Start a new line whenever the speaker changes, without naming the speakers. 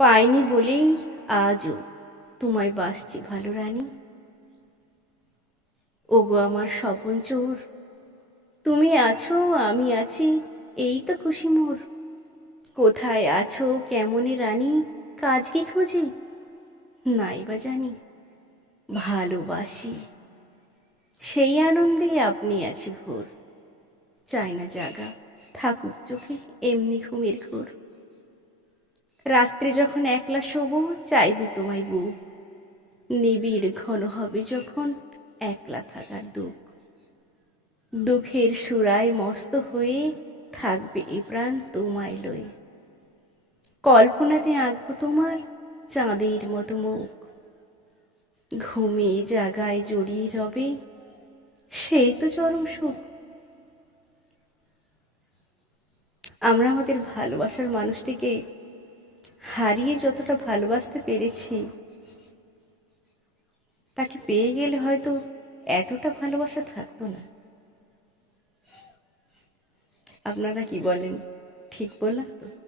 পাইনি বলেই আজও তোমায় বাসছি ভালো রানী। ওগো আমার স্বপন চোর, তুমি আছো, আমি আছি, এই তো খুশি মোর। কোথায় আছো, কেমনে রানী, কাজ কি খুঁজি? নাই বা জানি, ভালোবাসি, সেই আনন্দে আপনি আছি ভোর। চাই না জাগা, থাকুক চোখে এমনি ঘুমের ঘোর। রাত্রে যখন একলা শোব, চাইব তোমায় বুক। নিবিড় ঘন হবে যখন একলা থাকার দুঃখ। দুঃখের সুরায় মস্ত হয়ে থাকবে এ প্রাণ তোমায় লয়ে। কল্পনাতে আঁকবো তোমার চাঁদের মতো মুখ। ঘুমিয়ে জাগায় জড়িয়ে রবে, সেই তো চরম সুখ। আমরা আমাদের ভালোবাসার মানুষটিকে হারিয়ে যতটা ভালোবাসতে পেরেছি, তাকে পেয়ে গেলে হয়তো এতটা ভালোবাসা থাকতো না। আপনারা কি বলেন? ঠিক বললাম তো?